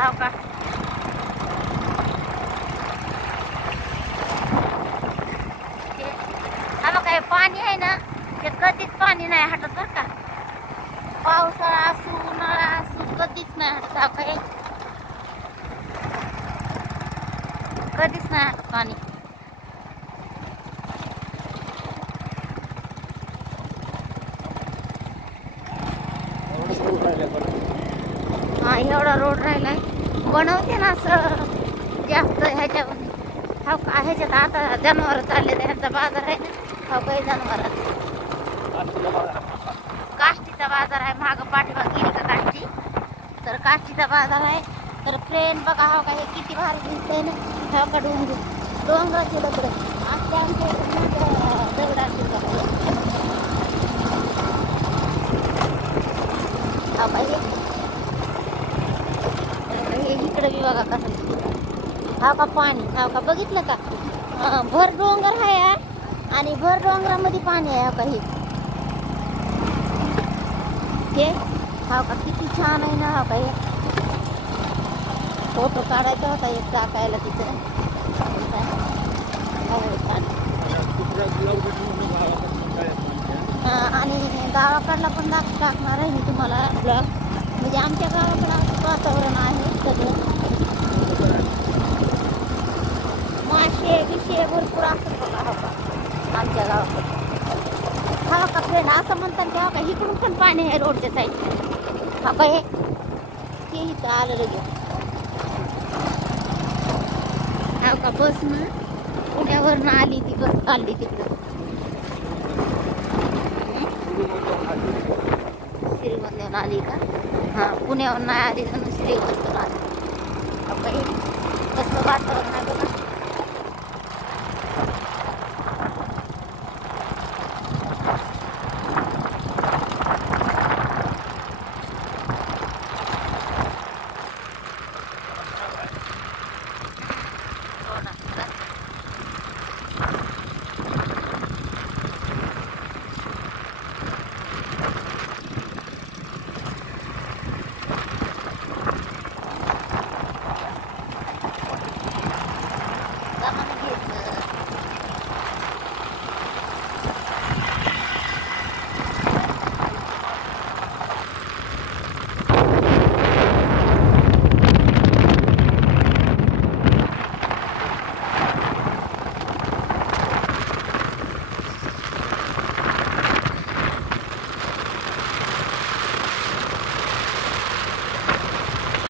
हाव का आता काय पाणी आहे ना ते कधीच पाणी नाही हटत बरं का पावसाळा असू उन्हाळा असू कधीच नाही हटत हा काय कधीच नाही हटत पाणी हा एवढा रोड राहिलाय बनवते ना असं जास्त ह्याच्यामध्ये हा का ह्याच्यात आता जनावर चालले त्यांचा बाजार आहे ना हा काही जनावरांचा काष्टीचा बाजार आहे माग पाठीमाग गेली का काष्टी तर काष्टीचा बाजार आहे तर ट्रेन बघा हा का हे किती भारी दिसतंय ना हा का डोंगराचे दगड आज आमच्या दगडाचे हा का हे इकडे बी बघा कसं हा का पाणी हा का बघितलं का भर डोंगर आहे आणि भर डोंगरामध्ये पाणी आहे हा का हे हा का किती छान आहे ना हा का हे फोटो काढायचा होता एक टाकायला तिथं आणि गावाकडला पण टाकणार आहे मी तुम्हाला ब्लॉग म्हणजे आमच्या गावाकडं असं वातावरण आहे सगळं मासे विषय भरपूर असतात बघा हा का आमच्या गावाकडे हा का फ्रेंड असं म्हणतात की हा का इकडून पण पाणी आहे रोडच्या साईडला हा का हे इथं आलं लगेच हा का बस ना पुण्यावरनं आली ती बस चालली तिकडं श्रीगोंद्याला आली का हा पुण्यावर नाही आली म्हणून श्रीगोंद्याला आली कसं वातावरण